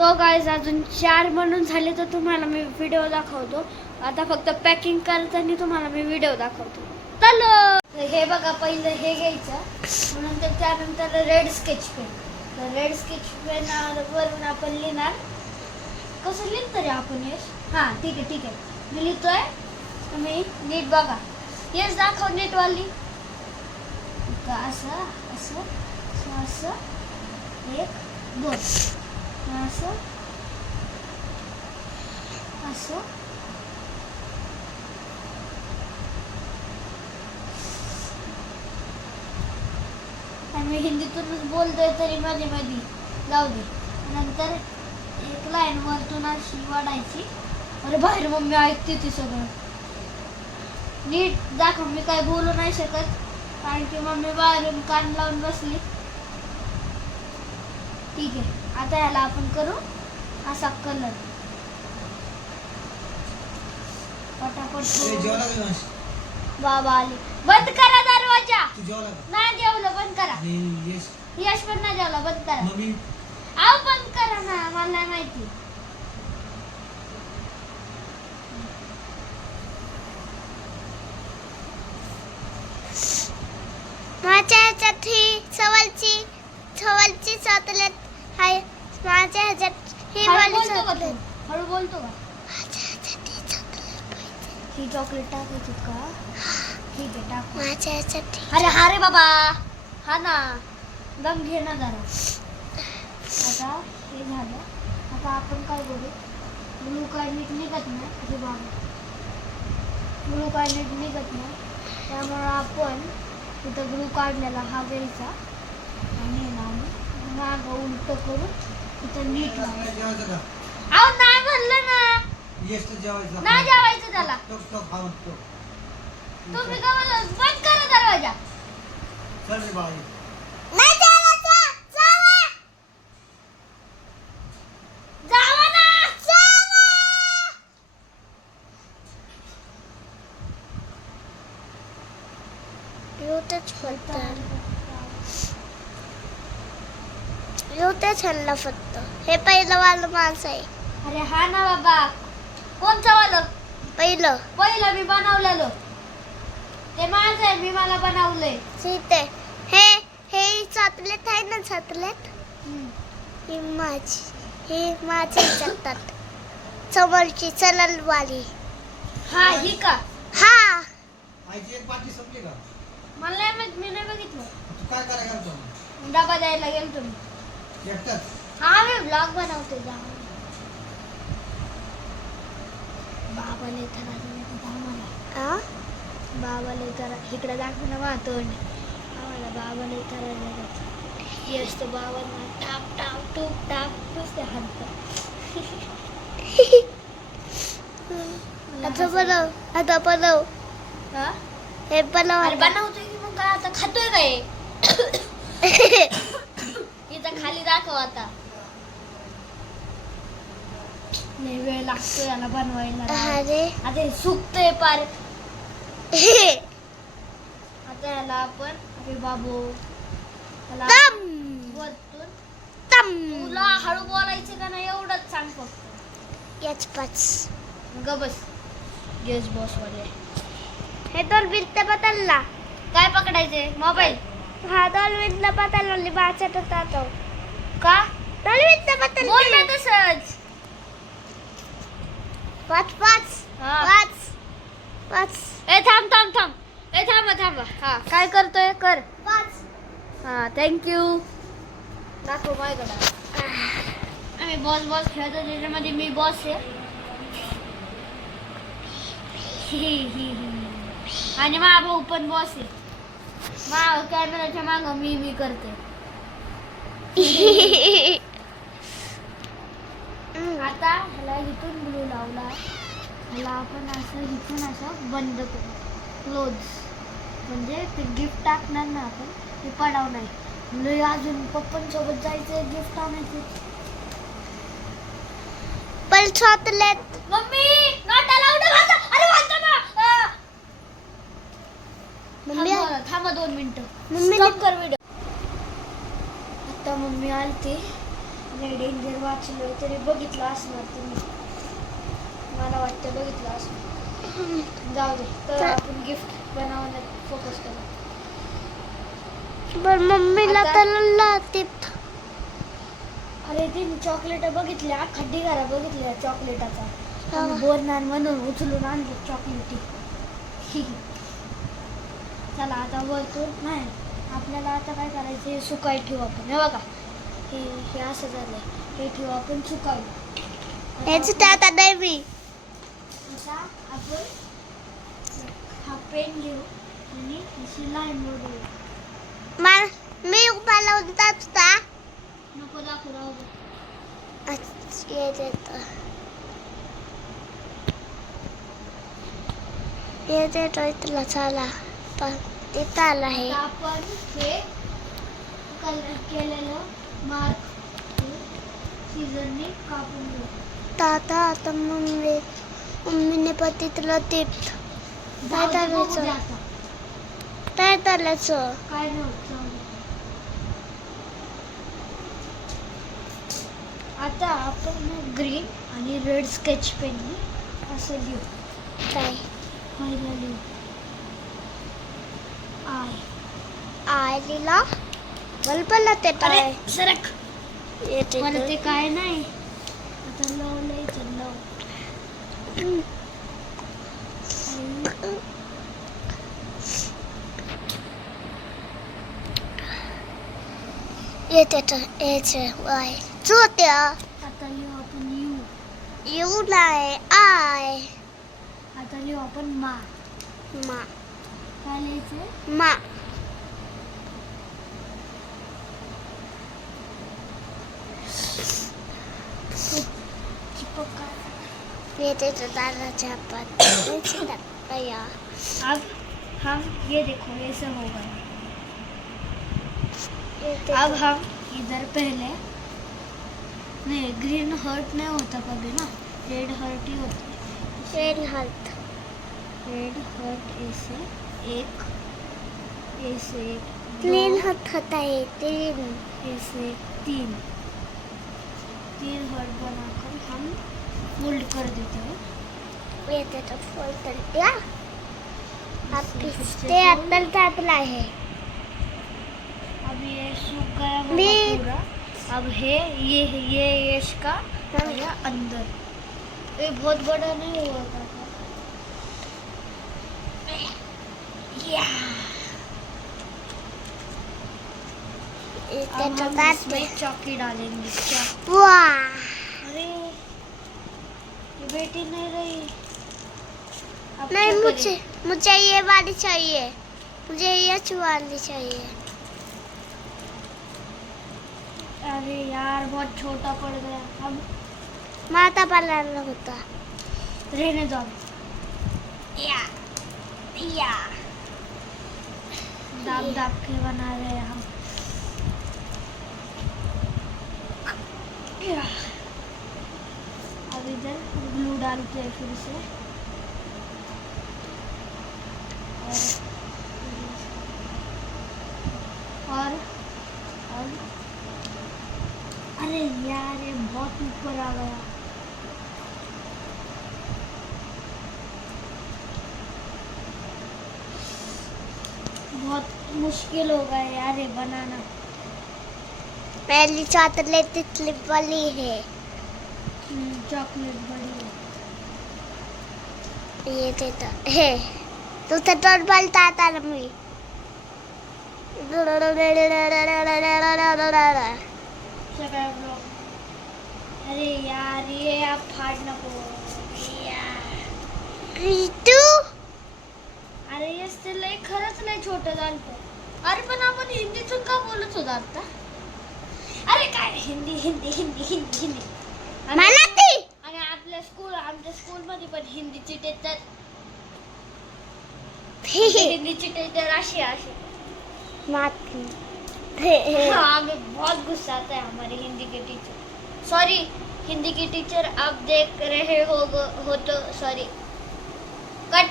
तो गाईज अजून 4 म्हणून झाले तर तुम्हाला मी व्हिडिओ दाखवतो. आता फक्त पॅकिंग करताना तुम्हाला मी व्हिडिओ दाखवतो. चलो हे बघा, पहिलं हे घ्यायचं, नंतर त्यानंतर रेड स्केच पेन. तर रेड स्केच पेन वरून आपण लिहिणार. कसं लिहित तरी आपण यश? हां ठीक आहे मी लिहितोय, तुम्ही नीट बघा. यश दाखव नीटवाली. असं असं असं 1 2 असं असं आणि मी हिंदीतूनच बोलतोय तरी मध्ये जाऊ दे. नंतर एक लाईन वरतून अशी वाढायची. अरे बाहेर मम्मी ऐकते ती सगळं. नीट दाखव, मी काय बोलू नाही शकत कारण की मम्मी बाहेरून कान लावून बसली. ठीक आहे, आता याला आपण करू असा कलर. पटापट बाबा आले. बंद करा दरवाजा. नाही जेवलं, बंद करा. यश पण नाही जेवला, बंद करा. आओ बंद करा ना, मला नाही माहिती. माझ्या ह्याच्यात ही सवालची चॉकलेट आहे. माझ्या ह्याच्यात ही वाली चॉकलेट. हळू बोलतो का? माझ्या ह्याच्यात ही चॉकलेट पाहिजे. ही चॉकलेट टाकायची का? ठीक आहे टाक. माझ्या ह्याच्यात अरे हा रे बाबा, हा ना, दम घे ना जरा. आता हे झालं. आता आपण काय करू? ब्लू काय नीट निघत नाही. अरे बाबा, ब्लू काय नीट निघत नाही, त्यामुळं आपण तिथं ग्लू काढलेला हा घ्यायचा आणि मागं उलट करून तिथं नीट लावायचं. अहो नाही म्हणलं ना, नाही जेवायचं त्याला. तुम्ही का म्हणलं? बंद करा दरवाजा. नाही जेवायचं. जावा ना. एवढंच हल्ला फक्त. हे पहिलं वालं माणसं आहे. अरे हा ना बाबा. कोणचं वालं? पहिलं मी बनवलेलं ते माझं आहे, मी मला बनवलंय. सीते हे चॉकलेट आहे ना, चॉकलेट ही माझी जगतात समोरची चललवाली. हा ही का? हा मला नाही माहित, मी नाही बघितलं. काय करायला डबा द्यायला गेलो तुम्ही. हा मी ब्लॉग बनवते. बाबाले तर आम्हाला बाबाले तर इकडे दाखव ना मा तोंड. आम्हाला बाबाले करायला यश तर बाबांना टाप टाप टूप टाप नुसते हात. आता बनव हा हे बनव. अरे बनवतोय की मग काय, आता खातोय काय? इथं खाली दाखव. आता लय वेळ लागतो याला बनवायला. अरे आता हे सुकतंय पार. आता याला आपण अरे बाबू याला वरतून तुला हळू बोलायचं का नाही एवढंच सांग फक्त. याच पाच ग बस. गेस बॉस वाले हे 2 मिनिटं बदलला. काय पकडायचे? मोबाईल. हा 2 मिनिटं बदलली. बाच्यात होता का 2 मिनिटं बदलली. बोल ना तसंच. 5 हा. ए थांब. ए थांबा. हा काय करतोय? कर. 5 हा थँक्यू. दाखव माझ्याकडे. आम्ही बॉस खेळतो, त्याच्यामध्ये मी बॉस आहे. आणि माझा भाऊ पण बॉस आहे. कॅमेराच्या मागं मी करते. आता ह्याला इथून ब्लू लावला. ह्याला आपण असं इथून असं बंद करू. क्लोज म्हणजे ते गिफ्ट टाकणार ना आपण, ते पडाव नाही. लय अजून पप्पांसोबत जायचं गिफ्ट आणायचं. पण चॉकलेट मम्मी नॉट अलाउड. अरे वाजता ना. मम्मी थांबा 2 मिनिटं. मम्मी स्टॉप कर व्हिडिओ. आता मम्मी आलती डेंजर वाचलोय तरी बघितलं असणार तुम्ही. मला वाटतं बघितलं असणार. जाऊ दे. तर आपण गिफ्ट बनवण्यात फोकस करू. पण मम्मीला आता- तर लावते. अरे तिने चॉकलेट बघितल्या, खड्डी घरा बघितल्या चॉकलेटाचा. हा. बोलणार म्हणून उचलून आणले चॉकलेटी. चला आता वरतून नाही, आपल्याला आता काय करायचं, हे सुकाय ठेवू आपण. हे बघा, हे असं झालंय, हे ठेवू आपण सुकाय. हेच आता नाही मी. आता आपण हा पेन घेऊ आणि अशी लाईन मोडू. मी उभा लावून टाकता. नको दाखवू, राहू दे. येतोय तुला. चला पण तिथं आला आहे. आता आपण हे कलर केलेलं मार्क सीझरने कापून घेऊ. आता मम्मीने पण तिथलं ते काय जाऊ दे, बघू दे करायचं. आता. काय करायचं. काय नव्हतं, जाऊ दे. आता आपण ग्रीन आणि रेड स्केच पेनने असं लिहू. काय पहिला लिहू आय लिहिला. बल्बला ते अरे काय सरक. येते मला ते काय नाही. आता लव लिहायचं, लव. येते वाय चोत्या. आता लिहू आपण यू. येऊ नाही आय. आता लिहू आपण मा. मा काय लिहायचं? मा. चिपक काय? येते दादाच्या हातात. अब हम ये देखो, ऐसे होगा. अब हम इधर पहले नहीं, ग्रीन हर्ट नहीं होता कभी ना, रेड हर्ट ही होता है. रेड हर्ट ऐसे एक, ऐसे एक, क्लीन दो, हात होता है तीन. ऐसे तीन हर्ट बनाकर हम फोल्ड कर देते हैं. येते तो फोल्ड कर दिया. अब इससे फिर से ते fold. अत्तर टाकला है. अब ये सूख गया होगा मैं- पूरा. अब है ये इसका गया अंदर. ये बहुत बड़ा नहीं हुआ था. येते अब तो हम टाकते. इसमें चौकी डालेंगे. क्या? वाह. अरे ये बेटी नहीं रही. अब नहीं क्या मुझे ये वाली चाहिए. मुझे ये वाली चाहिए. करें? अरे यार बहुत छोटा पड़ गया. अब माता पालायला होता. रहने दो. या दाब दाब के बना रहे हैं हम. या. अब इधर ग्लू डालते हैं फिर से. और अब अरे यार ये बहुत ऊपर आ गया. बहुत मुश्किल हो गया यार ये बनाना. पहली चॉकलेट स्लिप वाली है. चॉकलेट बड़ी है. ये देता है. तू तर तोड बोलता आता ना मी. सगळ्या ब्लॉक. अरे यार ये आप फाड़ नको. तू अरे ये लय खरंच लय छोटं झालं. अरे पण आपण हिंदीतून का बोलत होतो आता? अरे काय हिंदी हिंदी हिंदी हिंदी हिंदी. मला ती आणि आमच्या स्कूलमध्ये पण हिंदीची टीचर हिंदीची टीचर अशी अशी. माती. हाँ, हमें बहुत गुस्सा आता है हमारे हिंदी के टीचर. सॉरी हिंदी की टीचर आप देख रहे हो तो सॉरी. कट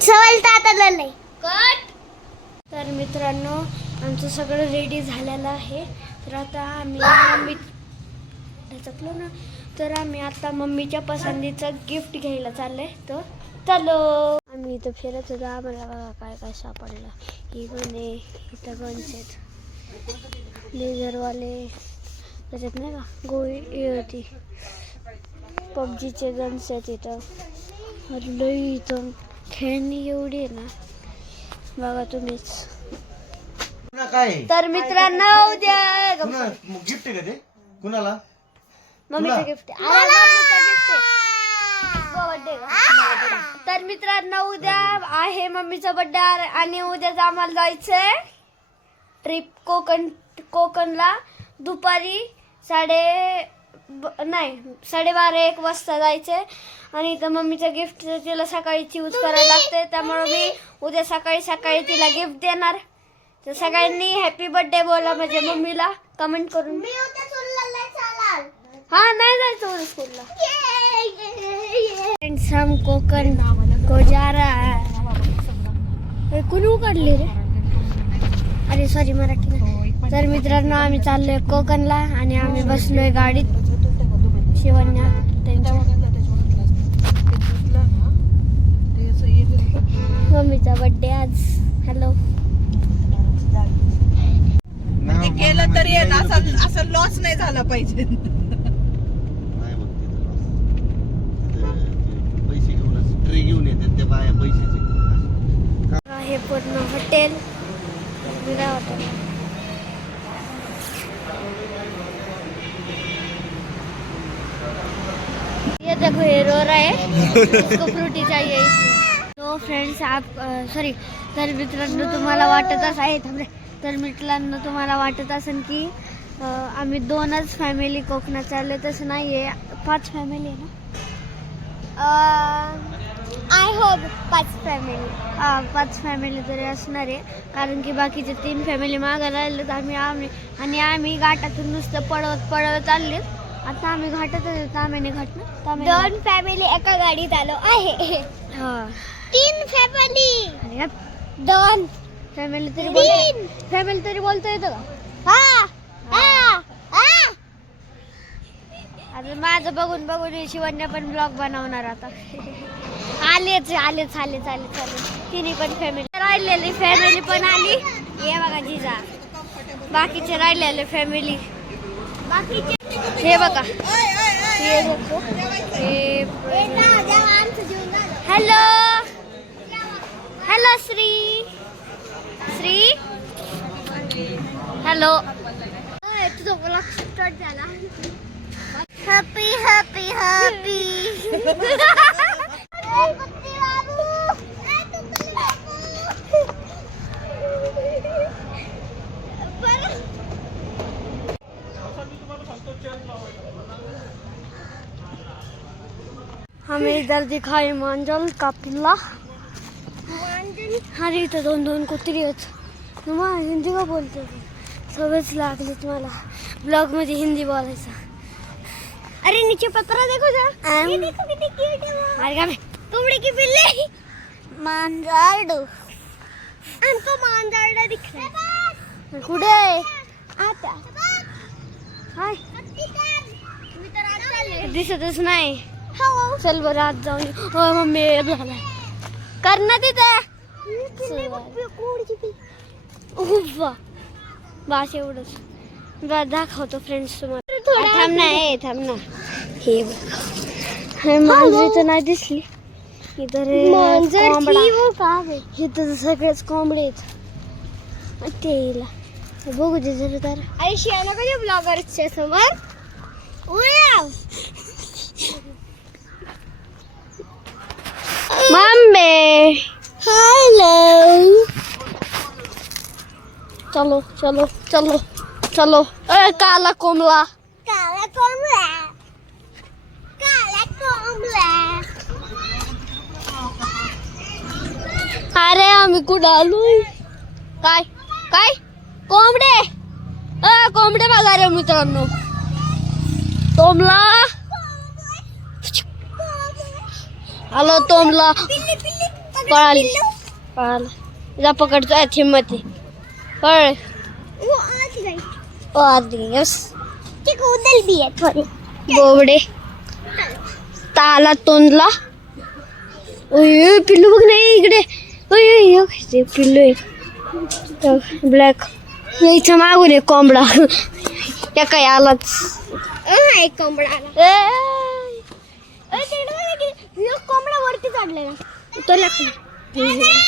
सवलता आता लय. कट. तर मित्रांनो आमचं सगळं रेडी झालेलं आहे. तर आता आम्ही चकलो ना, तर आम्ही आता मम्मीच्या पसंतीचं गिफ्ट घ्यायला चाललंय. तर चलो. आम्ही इथं फिरत होतो, आम्हाला बघा काय काय सापडलं. ही म्हणे इथं गन्स आहेत लेझरवाले, त्याच्यात नाही का गोळी होती, पबजीचे गन्स आहेत इथं. अरे इथं खेळणी एवढी आहे ना, बघा तुम्हीच. तर मित्रांनो उद्या गिफ्ट आहे का ते कुणाला? मम्मीचं गिफ्ट तर मित्रांनो उद्या आहे मम्मीचा बर्थडे आणि उद्याच आम्हाला जायचंय ट्रिप कोकणला. दुपारी 12:30-1 वाजता जायचंय. आणि इथं मम्मीचं गिफ्ट तिला सकाळी चूज करायला लागतंय, त्यामुळे मी उद्या सकाळी तिला गिफ्ट देणार. तर सगळ्यांनी हॅपी बर्थडे बोला म्हणजे मम्मीला कमेंट करून. हा नाही जायचं उद्या स्कूलला. फ्रेंड्स हम कोकण को जा रहा है. कोणी उघडले रे? अरे सॉरी मराठी ना. तर मित्रांनो आम्ही चाललोय कोकणला आणि आम्ही बसलोय गाडीत शिवण्या त्यांच्या. मम्मीचा बर्थडे आज. हॅलो. केलं तरी आहे ना, असं लॉस नाही झाला पाहिजे. नाही बघ तिथं पैसे घेऊनच ट्रे घेऊन येतात त्या बाया पैशाचे. हे पूर्ण हॉटेल विरा हॉटेल. ये देखो ये रो रहा है, उसको फ्रूटी चाहिए. तो फ्रेंड्स तर मित्रांनो तुम्हाला वाटत आहे तर मित्रांनो तुम्हाला वाटत असेल की आम्ही 2च फॅमिली कोकणात चालले. तसं नाही आहे, 5 फॅमिली आहे ना. I hope 5 family. 5 फॅमिली तरी असणार आहे, कारण की बाकीचे 3 फॅमिली मागं राहिलेत. आम्ही घाटातून नुसतं पळवत आले. आता आम्ही घाटात येतो, ताम्याने घाट ना. 2 फॅमिली एका गाडीत आलो आहे. 3 फॅमिली 2 फॅमिली तरी बोलता येतं का? आता माझं बघून शिवण्या पण ब्लॉग बनवणार आता. आलेच तिन्ही पण फॅमिली. राहिलेली फॅमिली पण आली. हे बघा जिजा, बाकीचे राहिलेले फॅमिली हे बघा. Hello Shri hello. तुझं ब्लॉग स्टार्ट झाला. Happy happy happy. हमें इधर दिखाई मांजल का पिल्ला. अरे इथं 2 कुत्री आहेत. हिंदी का बोलते? सवयच लागली तुम्हाला ब्लॉग मध्ये हिंदी बोलायचं. अरे नीचे पत्रा देखो जा. ये देखो कितनी क्यूट है वो. अरे काय तुमड़ी की बिल्ली मांजरडू. हमको मांजरडा दिख रहा है. कुठे आता? हाय दिसतच नाही. चल बरं आज जाऊन. हो मम्मी झालाय कर ना तिथे. बस एवढंच. दाखवतो फ्रेंड्स तुम्हाला. थांब ना. हे मांजरी तर नाही दिसली इधर. इथं सगळेच कोंबडे आहेत. ते बघू दे जरा तर. अरे शियाला कधी ब्लॉगरच्या समोर मम्मी हेलो. चलो. काला कोंबला. काला कोंबडा. अरे आम्ही कुठं आलोय? काय कोंबडे बघा रे मित्रांनो. तोमला हॅलो तोमला पळाली. जा पकडतो हिम्मती. पळ और यस उदल भी है थोड़ी. बोबडे ताला तोंडला. ओय पिल्लू बघ नाही इकडे. ओय ते पिल्लू आहे ब्लॅक. इथं मागून आहे कोंबडा. त्या काय आलाच. एक कोंबडा आला. कोंबडा वरती चढलेला. उतरला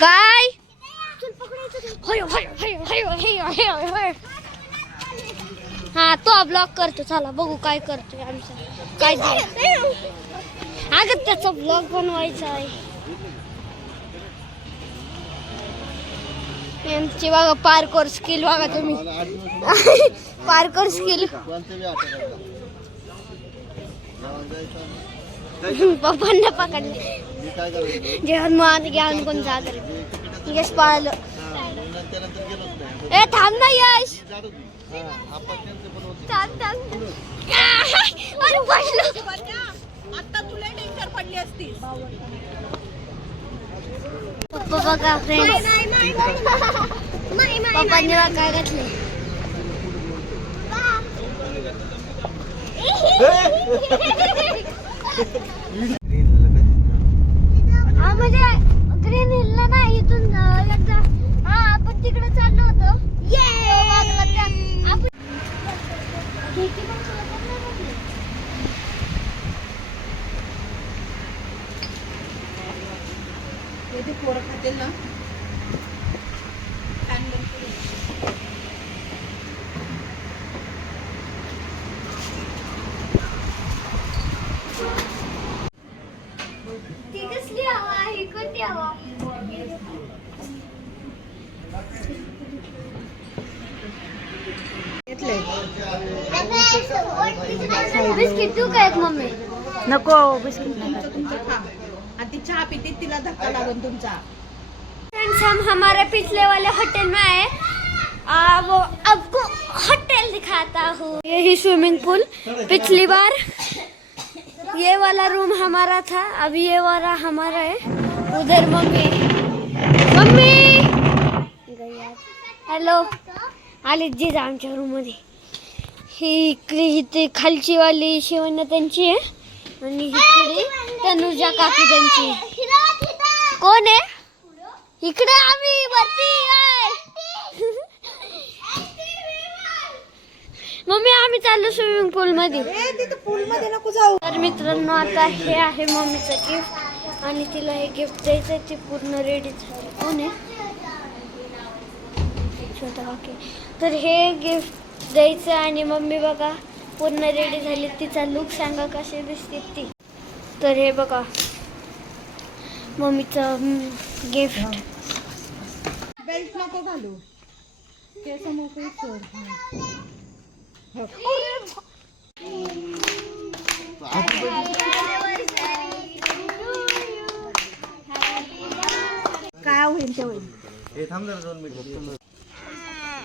काय हा तो ब्लॉक करतो. चला बघू काय करतोय आमचा. काय अगं त्याचा ब्लॉग बनवायचा आहे. यांची बघा पार्कोर स्किल बघा तुम्ही. पार्कोर स्किल पप्पांना पकडले. जेवण मग घेऊन कोण जात यश पाळलं. ए थांब ना यश. अरे बसलो. आता तुला डेंजर पडली असती. पप्पा बघा फ्रेंड्स. पप्पांनी बघा काय घातले. हा म्हणजे ग्रीन हिलला नाही इथून एकदा हा आपण तिकडे चाललो होतो. ते पोरं खातील ना. ती कसली हवा ही कोणती हवा. बिस्किट तू काय मम्मी. नको बिस्किट तुमचं खा. आणि ती चहा पिते तिला धक्का लागून तुमचा. फ्रेंड्स हम हमारे पिछले वाले होटल में आए. वो आपको होटल दिखाता हूँ. यही स्विमिंग पूल. पिछली बार ये वाला रूम हमारा था. अब ये वाला हमारा है. उधर मम्मी हॅलो आली जी आमच्या रूम मध्ये. ही इथे खालची वाली शिवण्या त्यांची आहे आणि इकडे तनुजा काकी त्यांची आहे. कोण आहे इकडे. आम्ही वरती आहे. मम्मी आम्ही चाललो स्विमिंग पूल मध्ये. पूल मध्ये नको जाऊ. तर मित्रांनो आता हे आहे मम्मीचं गिफ्ट आणि तिला हे गिफ्ट द्यायचं. ती पूर्ण रेडी झाली. कोण आहे छोटा काकी. तर हे गिफ्ट द्यायचं आणि मम्मी बघा पूर्ण रेडी झाली. तिचा लुक सांगा कशी दिसते ती. तर हे बघा मम्मीचं गिफ्ट. बेल्ट नको घालू. केस मोकळी सोड. काय होईल ते होईल. हे थांब जरा 2 मिनिट.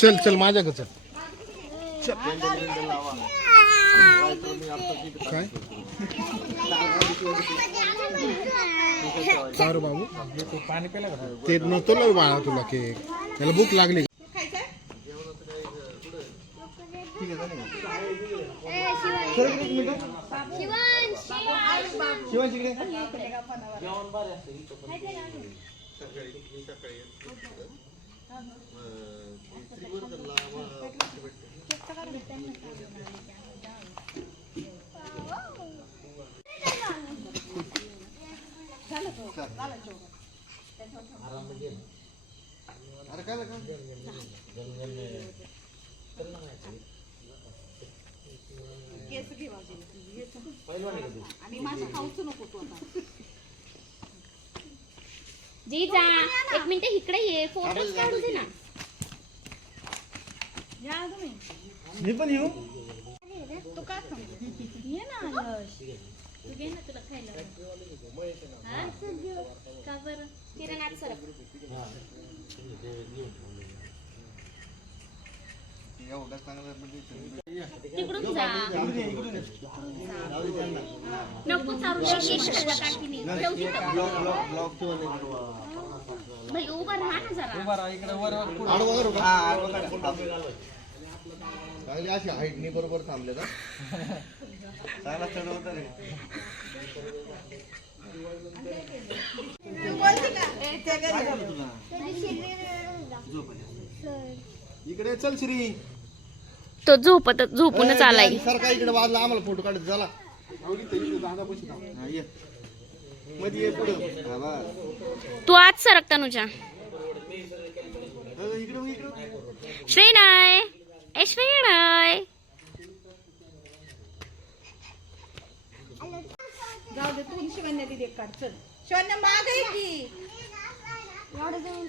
चल चल माझ्याकडे चल. काय कार बाबू पाणी प्याला का. ते नव्हतं ना बाळा तुला केक. त्याला भूक लागली. अरे काय लगा केस घेवा आणि माझं खाऊच नको तू आता. जीजा एक मिनिट इकडे ये. फोटोज काढू दे ना. या तुम्ही. मी पण येऊ. तू काय ये ना यश. तू घे ना तुला खायला. का बरं किरण आज सर एवढा चांगला म्हणजे तिकडून जा. नको चालू भाई उभा राहा ना जरा. चांगली अशी हाईटनी बरोबर थांबले तर चांगला चढवत रे. तू बोलती का त्या घरी काय झालं तुला? झोप आली. इकडे चल श्री. तो झोपूनच आलाय. सरका इकडे बाजूला आम्हाला फोटो काढत झाला. ये मध्ये ये पुढं. हा बस. तू आज सरक तनुजा. इकडे श्रेनाय ए श्रेनाय. जाऊ दे तू शिवण्या दिदी काढ चल. शिवण्या माग आहे की एवढं देऊन